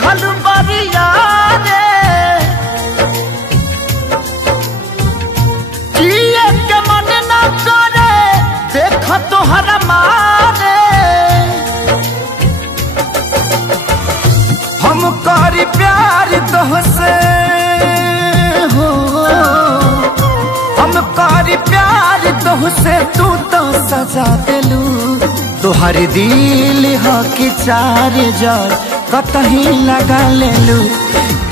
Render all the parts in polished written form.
दिहल बरिया रे जिए के मन न करे देख तोहरा मारे हम करी प्यार तोहसे हो हम करी प्यार तोहसे तू तो सजा देलू तोहर दिल हो कि चार जार कतही लगा लेलू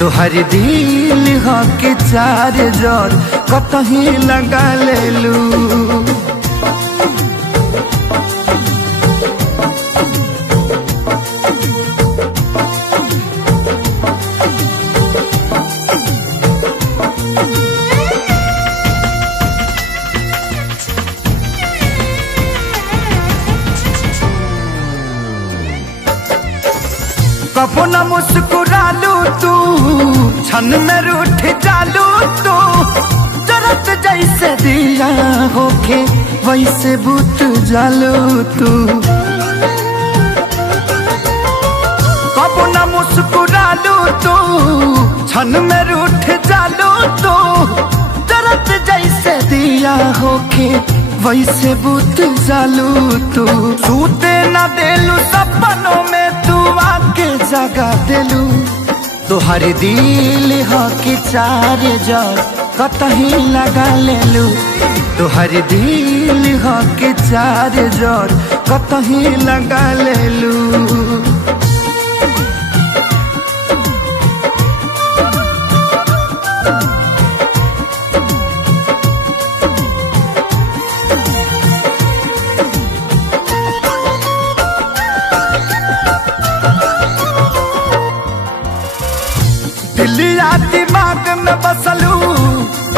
तोहर दिल हो कि चार जार कतही लगा लेलू कबो न मुस्कुरालू तू क्षण में रूठ जालू तू जरत जैसे दिया होके वैसे बुत जालू तू कबो न मुस्कुरालू तू क्षण में रूठ जालू तू जरत जैसे दिया होके वैसे बुत जालू तू सूते न देलू सपनों में तू आके जगा देलू तोहर दिल हो कि चार जार कतही लगा लेलू तोहर दिल हो कि चार जार कतही लगा लेलू दिलिया दिमाग में बसलू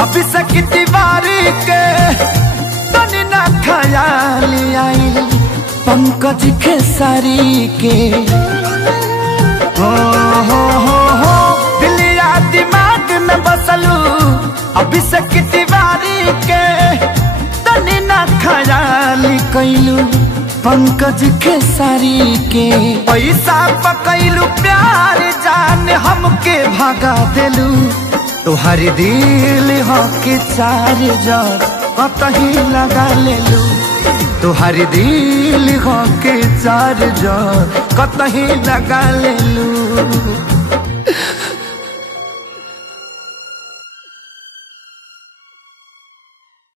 अभी से की दीवारी के तनी ना ख्याल आई पंकज खेसारी के हो दिलिया दिमाग में बसलू अभी से की दीवारी के तनी ना ख्याल कैलू पंकज खेसारी के पैसा पकैलू प्यार जान हमके भगा देलू तोहर दिल हो कि चार जार कतही लगा लेलू तोहर दिल हो कि चार जार कतही लगा लेलू।